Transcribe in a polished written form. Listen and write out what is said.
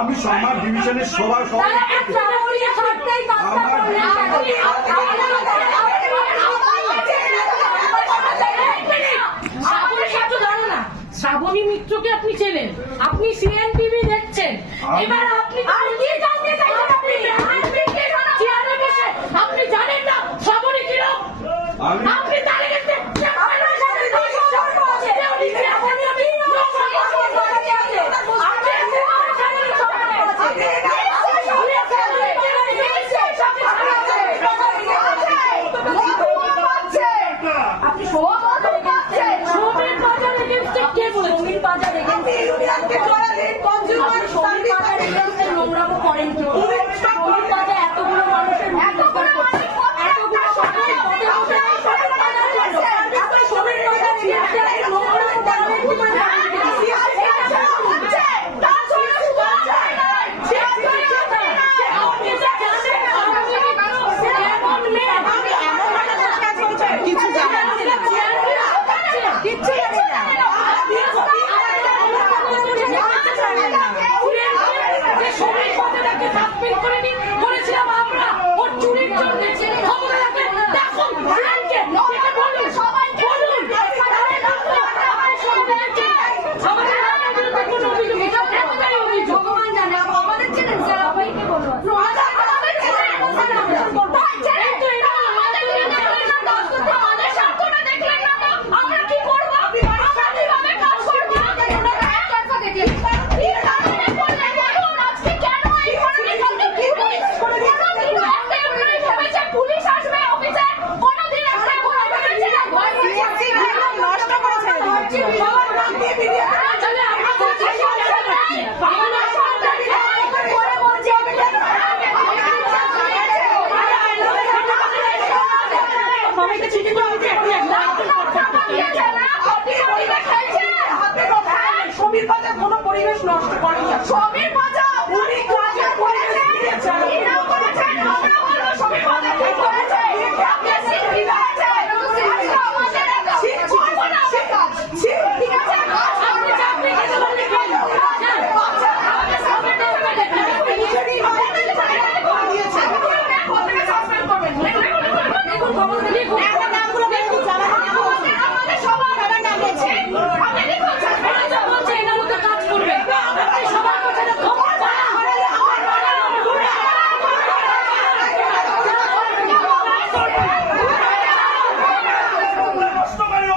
আমি সমাজ ডিভিশনের সবার শ্রাবণী মিত্রকে আপনি চেনেন, আপনি সিএনটিভি দেখছেন, এবার আপনি আপনি জানেন না শ্রাবণী কিরকম, আপনি নোংরামো করেন কি এতগুলো মানুষের কোনো পরিবেশ নষ্ট করেন না। সমীর বাজাও উনি কাজে করেছেন, এরা করেছেন, আমরা বলবো সমীর বাজাও